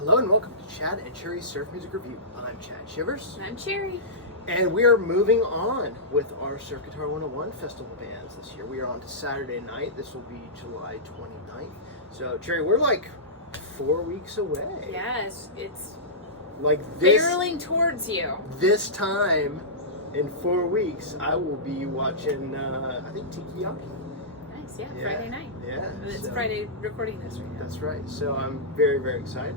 Hello and welcome to Chad and Cherry's Surf Music Review. I'm Chad Shivers. And I'm Cherry. And we are moving on with our Surf Guitar 101 festival bands this year. We are on to Saturday night. This will be July 29th. So, Cherry, we're like 4 weeks away. Yeah, it's like this, barreling towards you. This time in 4 weeks, I will be watching, I think, Tiki Yaki. Nice, yeah, Friday night. Yeah. It's Friday recording this right now. That's right. So I'm very, very excited.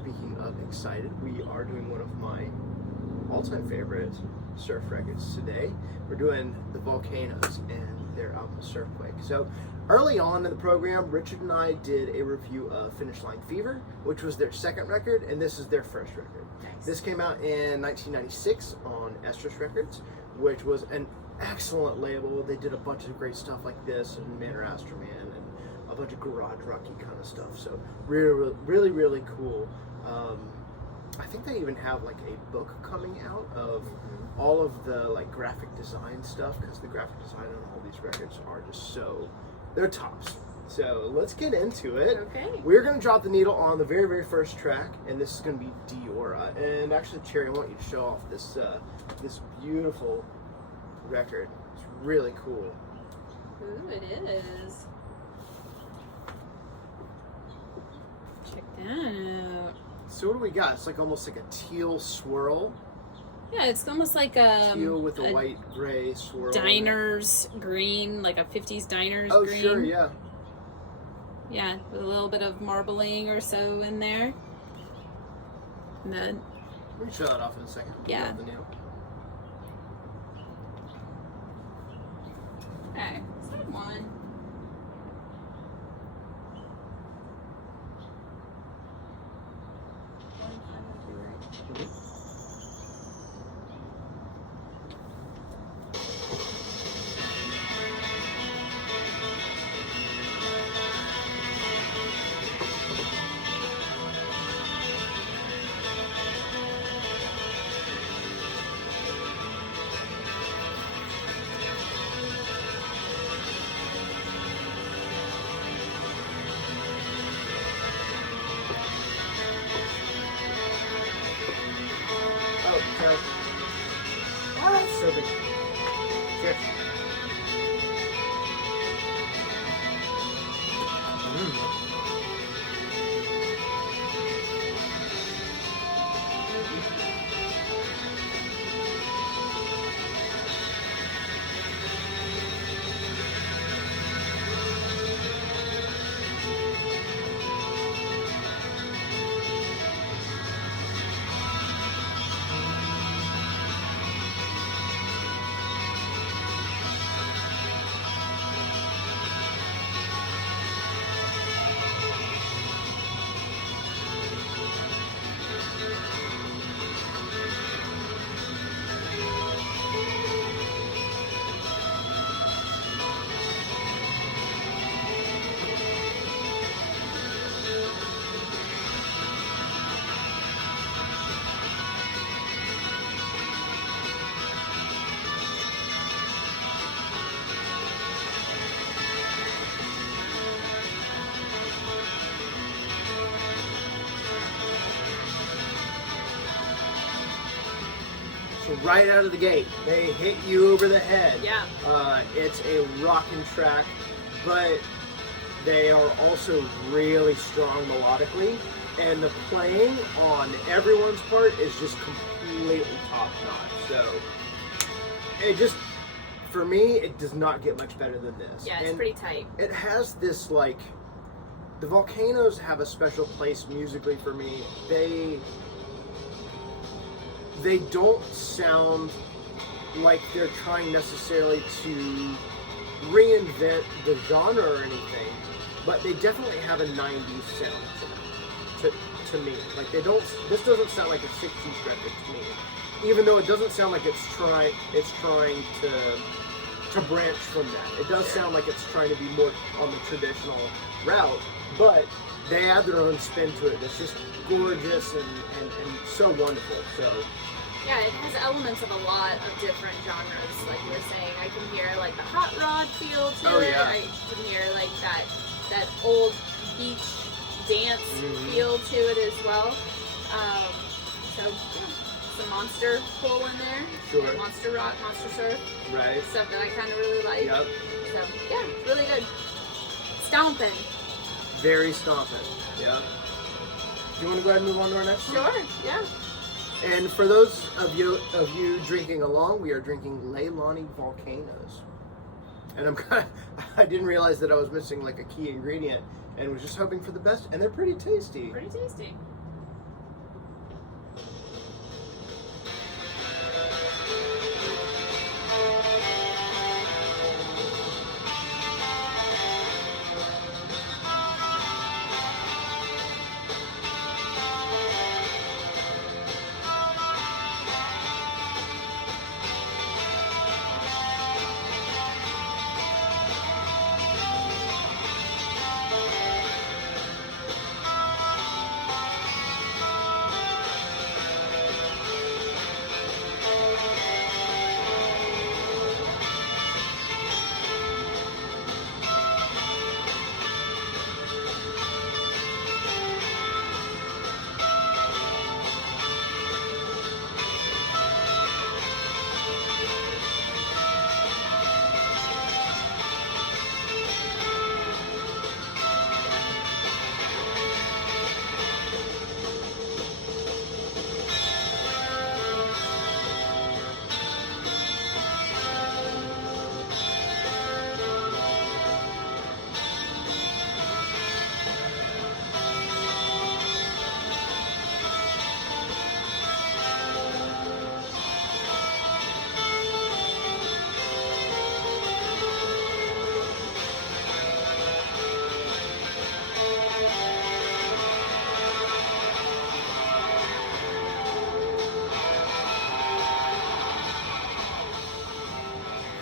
Speaking of excited, we are doing one of my all-time favorite surf records today. We're doing the Volcanos and their album Surf Quake. So early on in the program, Richard and I did a review of Finish Line Fever, which was their second record, and this is their first record. Nice. This came out in 1996 on Estrus Records, which was an excellent label. They did a bunch of great stuff like this and Manor Astroman and a bunch of garage rocky kind of stuff. So really cool. I think they even have like a book coming out of all of the like graphic design stuff, because the graphic design on all these records are just they're tops. So let's get into it. Okay. We're going to drop the needle on the very first track, and this is going to be Deora. And actually, Cherry, I want you to show off this this beautiful record. It's really cool. Ooh, it is. Check that out. So what do we got? It's like almost like a teal swirl. Yeah, it's almost like a Teal with a white gray swirl. Diners green, like a 50s diners Oh, green. sure, yeah. Yeah, with a little bit of marbling or so in there. And then, We can show that off in a second. Yeah. The needle. okay, side one. Oh, sorry. Oh, that's so big. Sure. So right out of the gate, they hit you over the head. Yeah. It's a rockin' track, but they are also really strong melodically, and the playing on everyone's part is just completely top notch. So it just, for me, it does not get much better than this. Yeah, it's And pretty tight. it has this like, the Volcanoes have a special place musically for me. They don't sound like they're trying necessarily to reinvent the genre or anything, but they definitely have a 90s sound to me. Like this doesn't sound like a 60s record to me, even though it doesn't sound like it's trying to branch from that. It does sound like it's trying to be more on the traditional route, but they add their own spin to it. It's just gorgeous and so wonderful. So Yeah, it has elements of a lot of different genres. Like you were saying, I can hear like the hot rod feel to Oh, it. yeah. I can hear like that old beach dance feel to it as well. So yeah, some monster pull in there. Sure. Monster rock, monster surf. Right. Stuff that I kind of really like. Yep. So yeah, really good. Stomping. Very stomping. Yep. Do you want to go ahead and move on to our next one? Sure. Yeah. And for those of you drinking along, we are drinking Lei Lani Volcanoes. And I didn't realize that I was missing like a key ingredient and was just hoping for the best. And they're pretty tasty. Pretty tasty.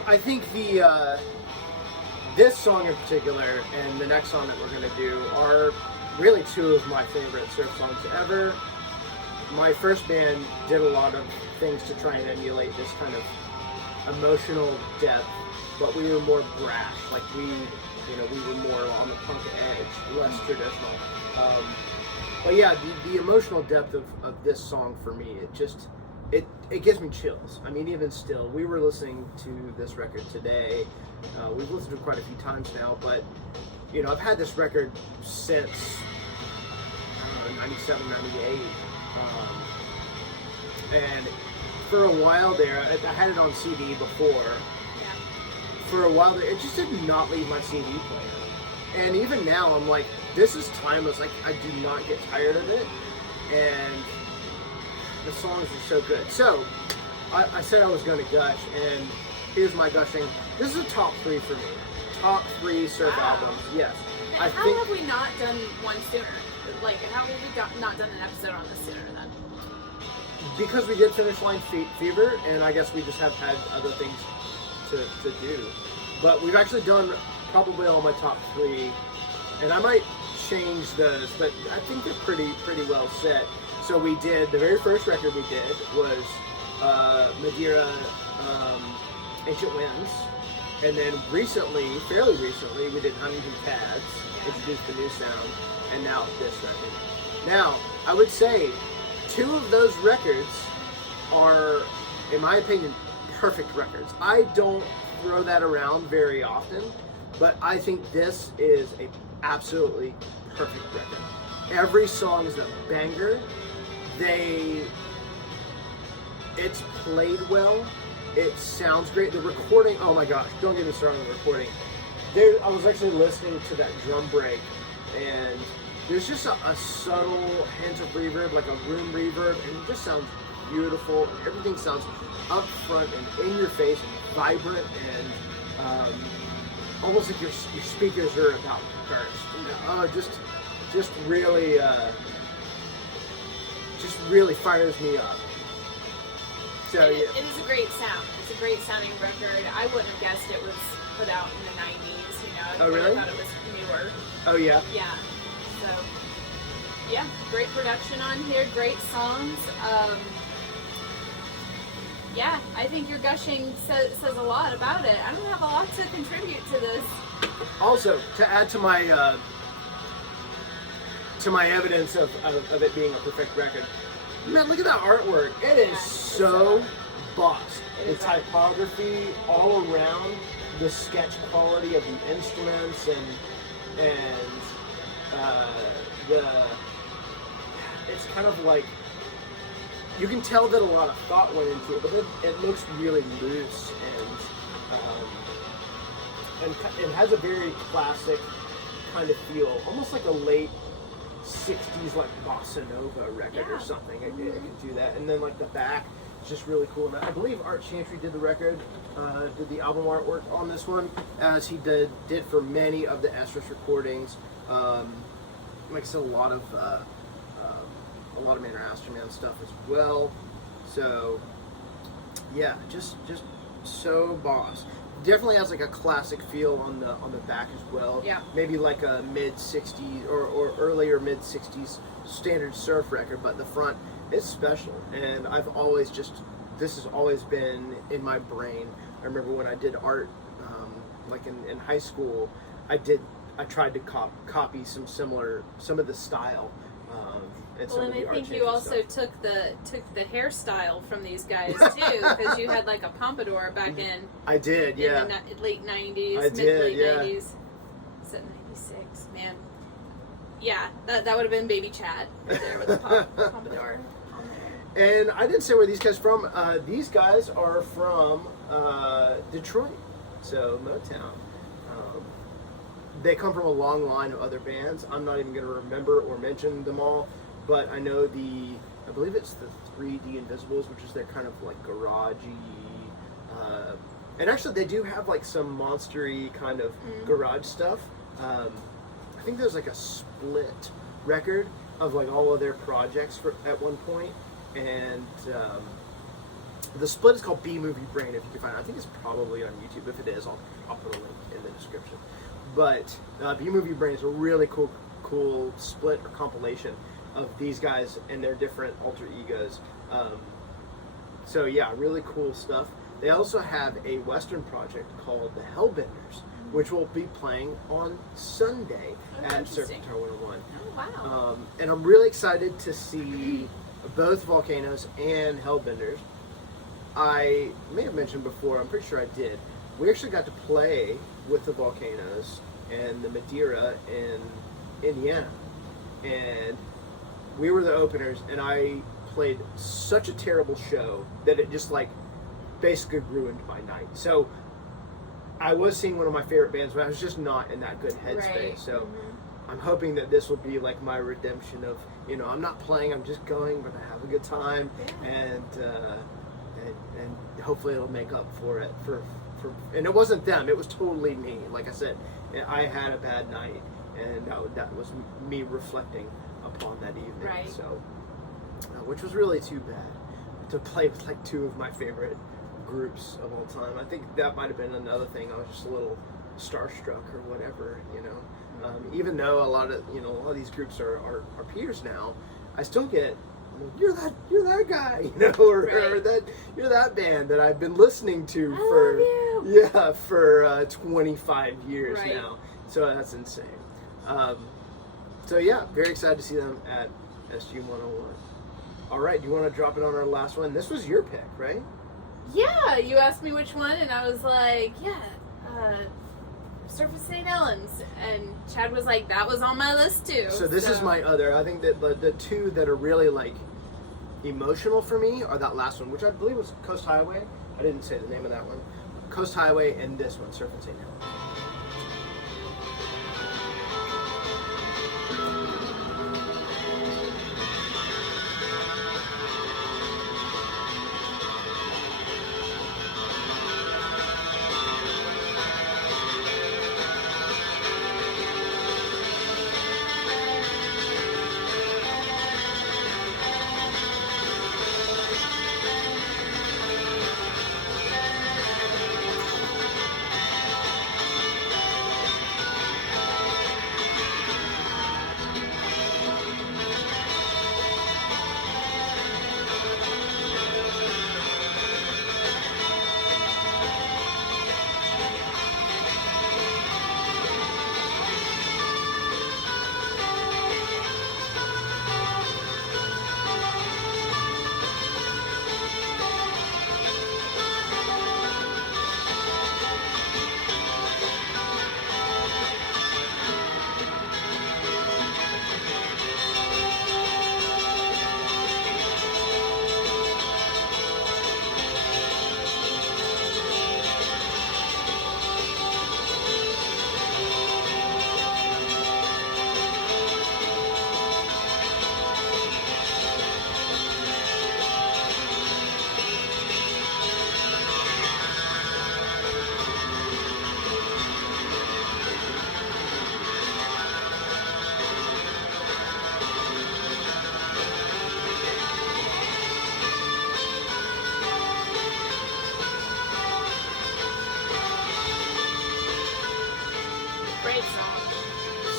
I think this song in particular and the next song that we're going to do are really two of my favorite surf songs ever. My first band did a lot of things to try and emulate this kind of emotional depth, but we were more brash. Like we were more on the punk edge, less traditional. But yeah, the emotional depth of this song for me, it gives me chills. I mean, even still, we were listening to this record today. We've listened to it quite a few times now, but I've had this record since, I don't know, 97, 98. And for a while there, I had it on CD before. Yeah. For a while there, it just did not leave my CD player. And even now, I'm like, this is timeless. Like, I do not get tired of it. And the songs are so good. So, I said I was going to gush, and here's my gushing. This is a top 3 for me. Top 3 surf albums, yes. And how have we not done one sooner? Like, how have we not done an episode on this sooner then? Because we did Finish Line Fever, and I guess we just have had other things to do. But we've actually done probably all my top 3, and I might change those, but I think they're pretty well set. So we did, the very first record we did was Madeira, Ancient Winds, and then fairly recently, we did Huntington Pads, introduced the new sound, and now this record. Now, I would say 2 of those records are, in my opinion, perfect records. I don't throw that around very often, but I think this is a absolutely perfect record. Every song is a banger. It's played well. It sounds great. The recording, oh my gosh, don't get me started on the recording. I was actually listening to that drum break, and there's just a subtle hint of reverb, like a room reverb, and it just sounds beautiful. Everything sounds upfront and in your face and vibrant, and almost like your speakers are about to burst. Just really fires me up. So it is a great sound. It's a great sounding record. I wouldn't have guessed it was put out in the 90s. I really? thought it was newer. Oh yeah. Yeah. So yeah, great production on here. Great songs. Yeah, I think your gushing says a lot about it. I don't have a lot to contribute to this. Also, to add to my to my evidence of it being a perfect record. Man, look at that artwork. It is so bossed. The typography all around, the sketch quality of the instruments, and it's kind of like, you can tell that a lot of thought went into it, but it looks really loose, and it has a very classic kind of feel, almost like a late 60s like bossa nova record or something. It could do that. And then like the back is just really cool. And I believe Art Chantry did the record, did the album artwork on this one, as he did for many of the Estrus recordings. Like I said, a lot of Manor Astroman stuff as well. So yeah, just so boss. Definitely has like a classic feel on the back as well. Yeah. Maybe like a mid 60s or earlier mid 60s standard surf record, but the front is special. And this has always been in my brain. I remember when I did art, like in high school, I tried to copy some of the style. And I think you also took the hairstyle from these guys too, because you had like a pompadour back in. I did, yeah. In the late '90s, late '90s. Was it '96? Man, yeah, that would have been Baby Chad right there with the pompadour. And I didn't say where these guys from. These guys are from Detroit, so Motown. They come from a long line of other bands. I'm not even going to remember or mention them all. But I know I believe it's the 3D Invisibles, which is their kind of like garagey, and actually they do have like some monstery kind of garage stuff. I think there's like a split record of like all of their projects at one point, and the split is called B Movie Brain, if you can find it. I think it's probably on YouTube. If it is, I'll put a link in the description. But B Movie Brain is a really cool split or compilation of these guys and their different alter egos. So yeah, really cool stuff. They also have a Western project called the Hellbenders, which will be playing on Sunday at Surfin St 101. Oh wow! And I'm really excited to see both Volcanoes and Hellbenders. I may have mentioned before, I'm pretty sure I did. We actually got to play with the Volcanoes and the Madeira in Indiana, and we were the openers, and I played such a terrible show that it just like basically ruined my night. So I was seeing one of my favorite bands, but I was just not in that good headspace. Right. So I'm hoping that this will be like my redemption of, I'm not playing, I'm just going, but I have a good time, and hopefully it'll make up for it. And it wasn't them, it was totally me. Like I said, I had a bad night, and that was me reflecting upon that evening. Right. So, which was really too bad to play with like two of my favorite groups of all time. I think that might have been another thing. I was just a little starstruck or whatever, even though a lot of these groups are peers now, I still get, you're that guy, or that you're that band that I've been listening to for 25 years now. So that's insane. So yeah, very excited to see them at SG 101. All right, do you want to drop it on our last one? This was your pick, right? Yeah, you asked me which one, and I was like, Surfin St. Helens, and Chad was like, that was on my list too. So this is my other. I think that the two that are really like emotional for me are that last one, which I believe was Coast Highway. I didn't say the name of that one. Coast Highway, and this one, Surfin St. Helens.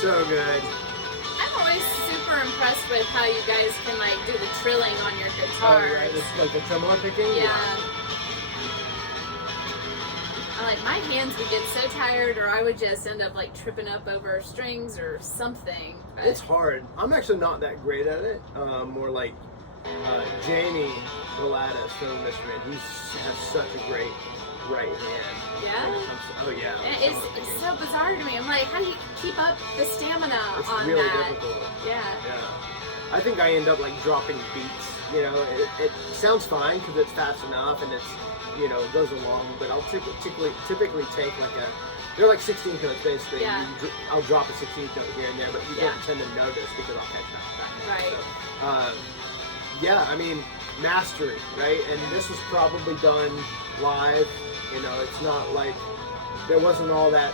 So good. I'm always super impressed with how you guys can like do the trilling on your guitar. Oh, right. It's like the tremolo picking? Yeah. Like my hands would get so tired, or I would just end up like tripping up over strings or something. But it's hard. I'm actually not that great at it. More like Jamie Galatas from Michigan. He has such a great right hand. Yeah. Oh yeah. It's so bizarre to me. I'm like, how do you keep up the stamina it's on really that? difficult. Yeah. Yeah. I think I end up like dropping beats. You know, it sounds fine because it's fast enough and it's, you know, it goes along, but I'll typically take like they're like 16th notes basically. Yeah. I'll drop a 16th note here and there, but you Yeah. don't tend to notice because I'll catch back. Right. So, yeah, I mean, mastering, right? And this was probably done live. You know, it's not like there wasn't all that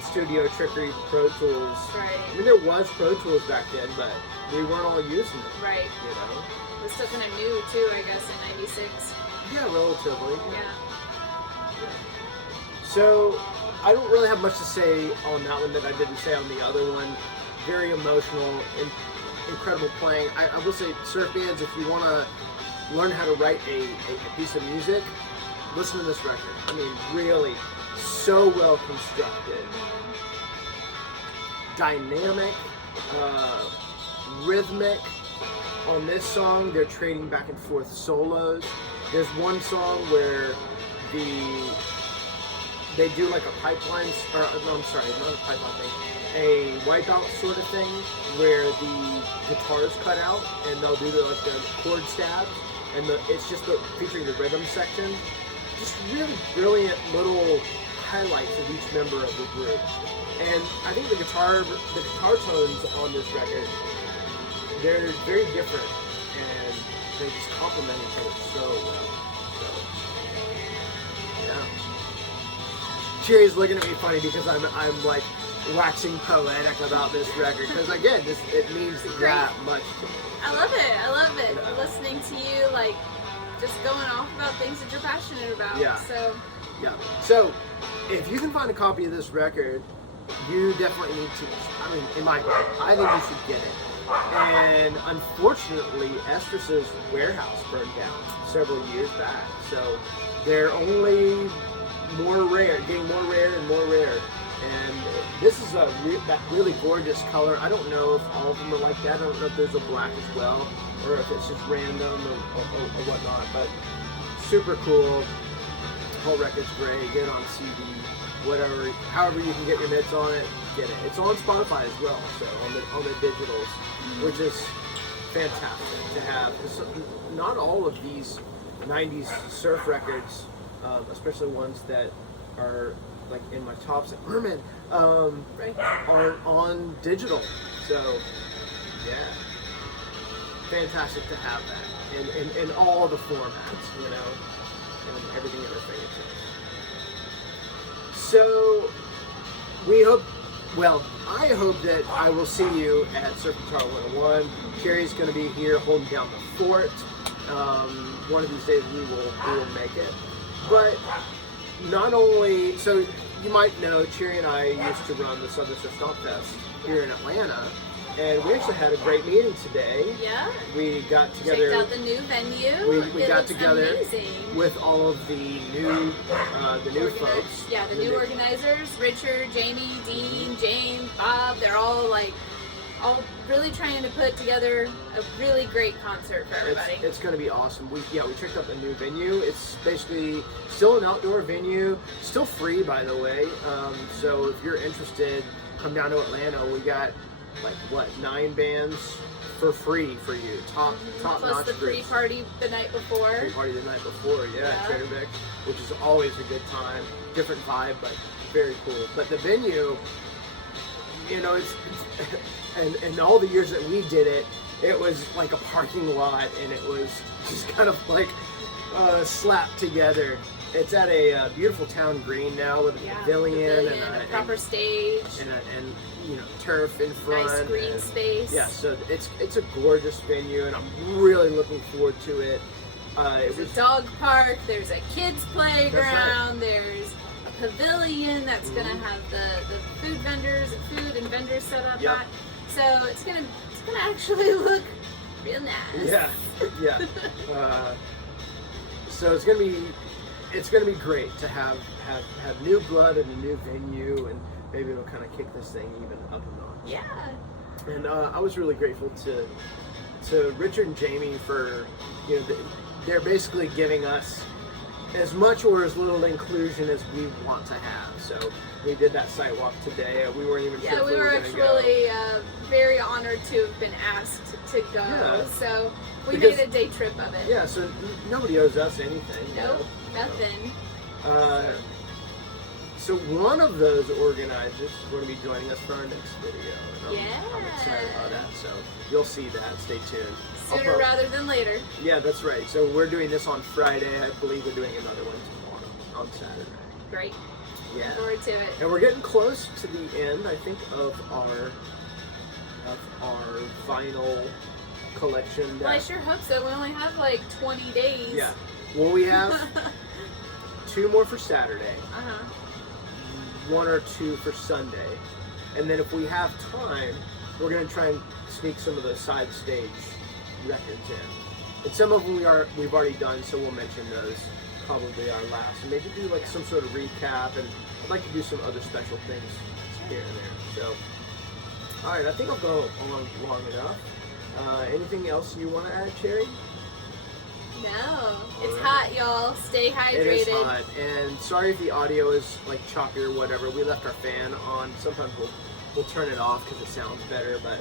studio trickery Pro Tools. Right. I mean, there was Pro Tools back then, but we weren't all using it. Right. You know? It was still kind of new too, I guess, in '96. Yeah, relatively. Yeah. So, I don't really have much to say on that one that I didn't say on the other one. Very emotional, incredible playing. I will say, surf bands, if you want to learn how to write a piece of music, listen to this record. I mean, really, so well constructed. Dynamic, rhythmic. On this song, they're trading back and forth solos. There's one song where they do like a pipeline, or no, I'm sorry, not a pipeline thing, a wipeout sort of thing where the guitars cut out and they'll do the chord stabs, and it's just featuring the rhythm section. Just really brilliant little highlights of each member of the group. And I think the guitar tones on this record, they're very different, and they just complement each other so well. So, yeah. Cherry's looking at me funny because I'm like waxing poetic about this record because again, it means that much to me. I love it. I love it. Listening to you, like, just going off about things that you're passionate about. Yeah. So. Yeah. So, if you can find a copy of this record, you definitely need to. I mean, in my opinion, I think you should get it. And unfortunately, Estrus's warehouse burned down several years back. So they're only more rare, getting more rare and more rare. And this is that really gorgeous color. I don't know if all of them are like that. I don't know if there's a black as well, or if it's just random or whatnot. But super cool. The whole record's great. Get it on CD, whatever, however you can get your mitts on it, get it. It's on Spotify as well, so on the digitals, which is fantastic to have. Not all of these 90s surf records, especially ones that are like in my tops at Merman, are on digital. So, yeah, fantastic to have that in all the formats, you know, and everything at our fingertips. So, I hope that I will see you at Surfin St 101. Cherry's going to be here holding down the fort. One of these days we will make it. But not only, so you might know, Cherry and I used to run the Southern Surf Stomp Fest here in Atlanta. And we actually had a great meeting today. Yeah. We got together. Checked out the new venue. We got together amazing. with all of the new folks. Yeah, the new organizers: Richard, Jamie, Dean, James, Bob. They're all really trying to put together a really great concert for everybody. It's going to be awesome. We checked out the new venue. It's basically still an outdoor venue, still free by the way. So if you're interested, come down to Atlanta. We got 9 bands for free for you. Top plus notch the groups. pre-party the night before. Pre-party the night before, yeah. Trader Vic, which is always a good time. Different vibe, but very cool. But the venue, you know, it's and all the years that we did it, it was like a parking lot, and it was just kind of like slapped together. It's at a beautiful town green now with a pavilion and a proper stage and you know, turf in front. Nice green space. Yeah, so it's a gorgeous venue, and I'm really looking forward to it. There's a dog park. There's a kids playground. There's a pavilion that's going to have the food vendors and vendors set up Yep. at. So it's gonna actually look real nice. Yeah, yeah. So it's gonna be great to have new blood and a new venue, and maybe it'll kind of kick this thing even up a notch. Yeah. And I was really grateful to Richard and Jamie for, you know, they're basically giving us as much or as little inclusion as we want to have. So we did that site walk today. We weren't even sure if we were gonna actually very honored to have been asked to go. Yeah. So we Because- made a day trip of it. Yeah, so nobody owes us anything. you Nope, know. nothing. So one of those organizers is going to be joining us for our next video. And I'm excited about that. So you'll see that. Stay tuned. Sooner rather than later. Yeah, that's right. So we're doing this on Friday. I believe we're doing another one tomorrow on Saturday. Great. Yeah. Look forward to it. And we're getting close to the end, I think, of our vinyl collection. Well, I sure hope so. We only have like 20 days. Yeah. Well, we have 2 more for Saturday. Uh-huh. 1 or 2 for Sunday, and then if we have time, we're going to try and sneak some of the side stage records in. And some of them we've already done, so we'll mention those probably our last, and maybe do like some sort of recap. And I'd like to do some other special things here and there. So, all right, I think I'll go on long enough. Anything else you want to add, Cherry? No. It's Alright. hot, y'all. Stay hydrated. It is hot, and sorry if the audio is like choppy or whatever. We left our fan on. Sometimes we'll turn it off because it sounds better, but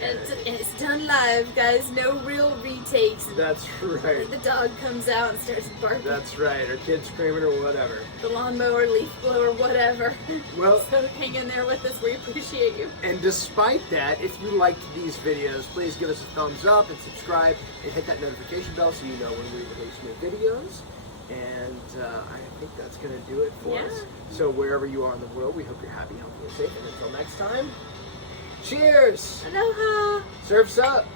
It's done live, guys. No real retakes. that's right. The dog comes out and starts barking. That's right. Or kids screaming or whatever. The lawnmower, leaf blower, whatever. Well, So hang in there with us. We appreciate you. and despite that, if you liked these videos, please give us a thumbs up and subscribe and hit that notification bell so you know when we release new videos. And I think that's going to do it for us. So wherever you are in the world, we hope you're happy, healthy, and safe. And until next time, cheers! Aloha! Surf's up!